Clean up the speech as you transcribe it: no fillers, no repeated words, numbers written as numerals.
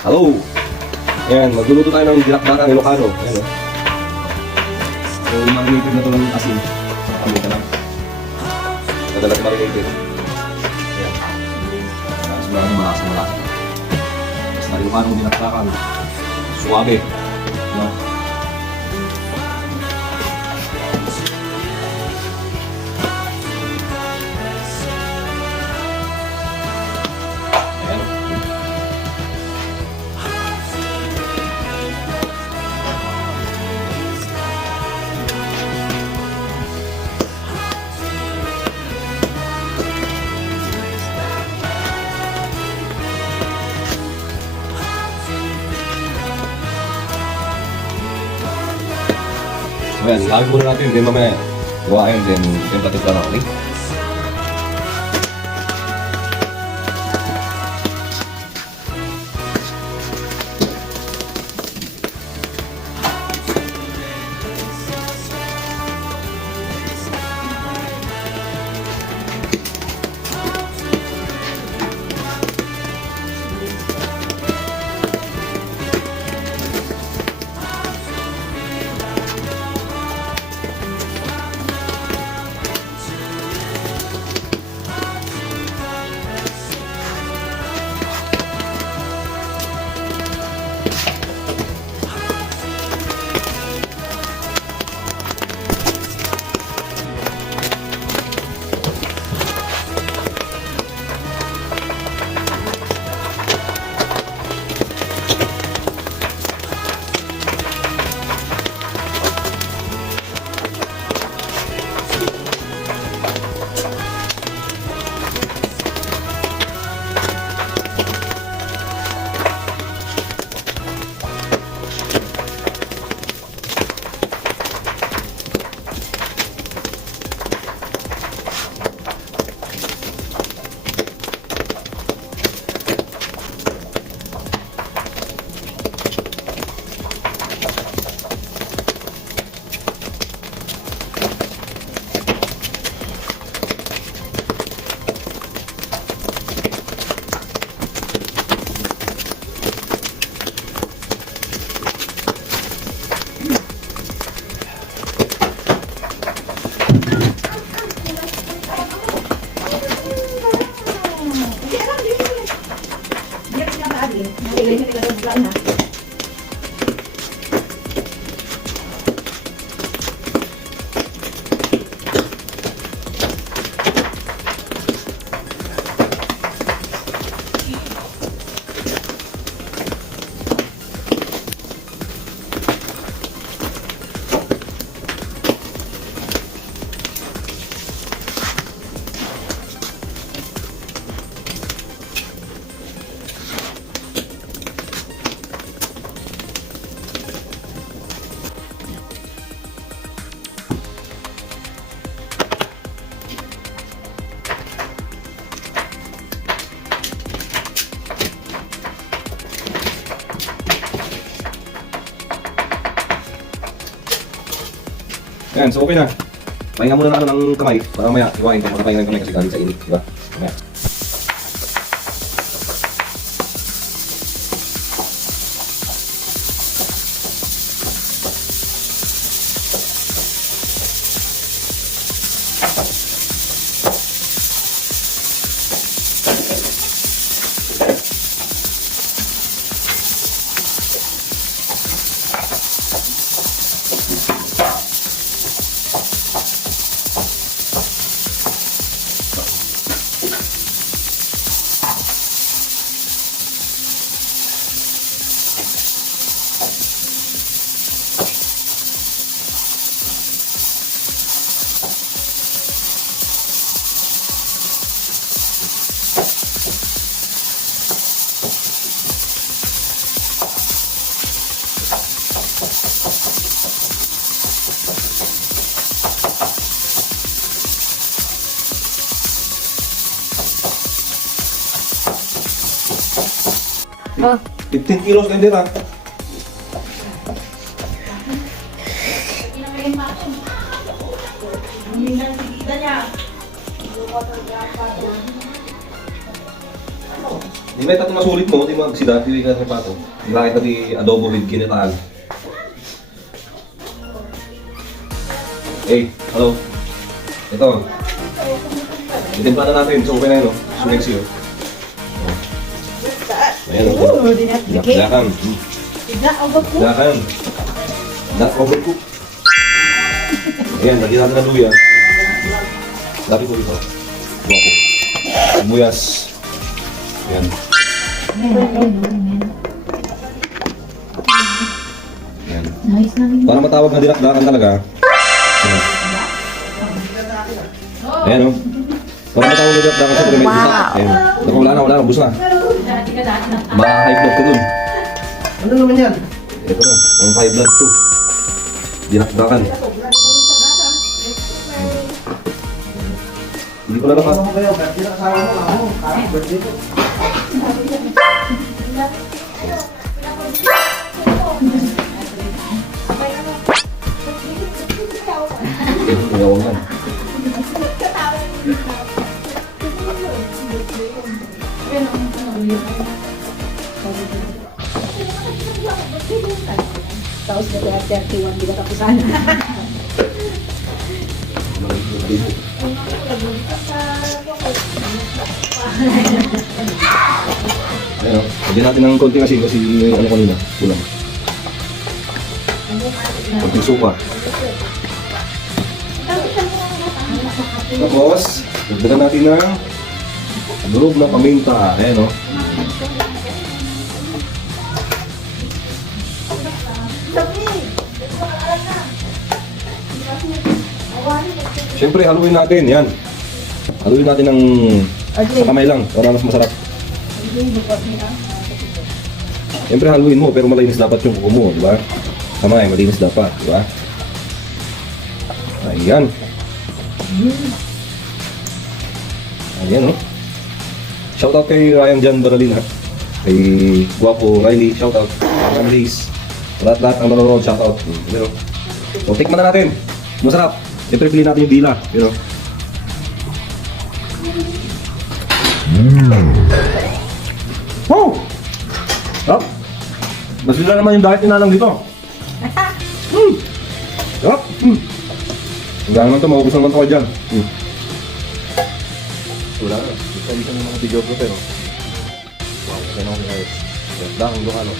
Hello! Ayan, magluluto tayo ng dinakdakan Ilocano. Ayan o. So, marinated na ito ng asin. Sa kamita lang. Madalas marinated. Ayan. Tapos maraming malasa. Tapos na Ilocano dinakdakan. Suwabe. Diba? So yan, lagay muna natin, then mamaya gawain, then patimpla na ulit. Ayan, so okay na. Pahinga muna na ng kamay para mamaya iwain kung matapahinga ng kamay kasi galing sa init, diba? Mamaya. Oh. 15 kilos ka din ha. Yung may tato masulit mo, di mo magsida, hindi ka sa pato. Ilakit na di adobo with kinitaan. Hey, hello. Ito. Itimpa na natin, so okay na yun, no? Suneksi, oh. Ayan, oh. Dakdakan. Dakdakan. Not overcook. Ayan, lagyan natin ng luya. Dati ko ito. Guwapo. Sibuyas. Ayan. Ayan. Nice na rin. Para matawag na dinakdakan talaga. Ayan, oh. Para matawag na dinakdakan sa may isa. Ayan. Naku, wala na, bus na. High blood ko dun. Ano naman yan? Ito na, ang high blood to. Dinakdakan. Hindi ko na naka... Ano kayo? Birthday na kasama mo ako. Parang birthday ko. Ayaw man. Tapos na kaya 31, di ba kapusan? Ayan o. Lagyan natin ng konting asin kasi yung ano kanina. Kulang. Konting suka. Tapos, dagdagan natin ng loob ng paminta. Ayan o. Siyempre, haluin natin. Yan. Haluin natin ng sa kamay lang para mas masarap. Siyempre, haluin mo pero malinis dapat yung kuko mo, di ba? Kamay, malinis dapat, di ba? Ayan. Ayan, no? Shoutout kay Ryan Jan Baralin, ha? Kay Guapo Riley, shoutout. Kay Liz. Lahat-lahat ang nanonood, shoutout. Pero, so, tikman na natin. Masarap. Siyempre, pili natin yung dila. Pero, wow! Sarap! Mas sila naman yung diet ninalang dito. Sarap! Hanggang naman ito, maubos naman ito ka dyan. Wala na. Isa-isa ng mga video ko pero. Wow, kaya na ako ayos. Dahil, Ilocano.